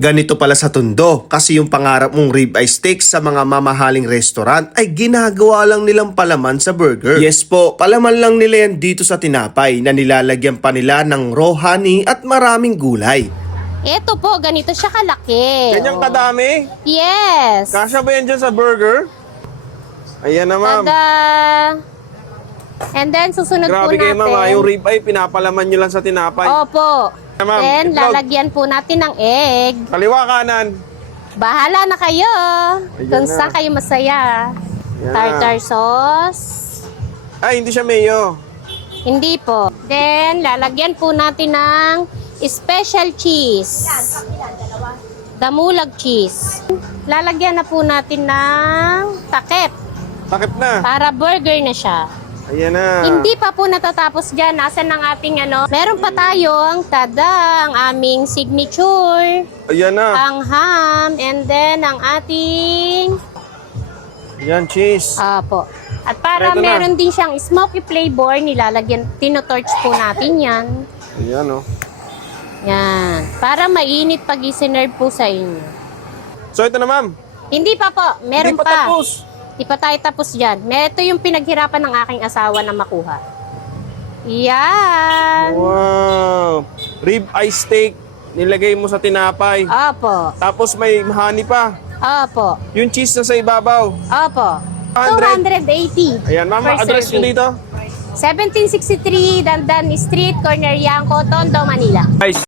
Ganito pala sa Tondo kasi yung pangarap mong ribeye steak sa mga mamahaling restaurant ay ginagawa lang nilang palaman sa burger. Yes po, palaman lang nila yan dito sa tinapay na nilalagyan pa nila ng raw honey at maraming gulay. Ito po, ganito siya kalaki. Ganyang kadami? Yes. Kasya ba yan dyan sa burger? Ayan na, ma'am. Tada! And then, susunod Grabe po kayo, natin. ma'am. Yung ribeye, pinapalaman nyo lang sa tinapay. Opo. Ma'am, Then, itlog. lalagyan po natin ng egg. Kaliwa, kanan. Bahala na kayo. Ayan Kung na. saan kayo masaya. Ayan. Tartar sauce. Ay, hindi siya mayo. Hindi po. Then, lalagyan po natin ng special cheese. Damulag cheese. Lalagyan na po natin ng takip Takip na. para burger na siya. Ayan na. Hindi pa po natatapos dyan. Nasaan ang ating Meron pa tayong ang aming signature, Ayan na. ang ham, and then ang ating Ayan, cheese. po. At para Ito na. meron din siyang smoky flavor, nilalagyan, tinotorch po natin yan. Ayan, oh. Yan. Para mainit pag isinerve po sa inyo. So, ito na, ma'am. Hindi pa po. Meron Hindi pa tapos. Di pa tayo tapos dyan. Ito yung pinaghirapan ng aking asawa na makuha. Yan. Wow. Ribeye steak. Nilagay mo sa tinapay. Opo. Tapos may honey pa. Opo. Yung cheese na sa ibabaw. Opo. 100. 280. Ayan, ma'am. per Address nyo serving. dito. 1763 Dandan Street, Corner Yanco, Tondo, Manila. Guys,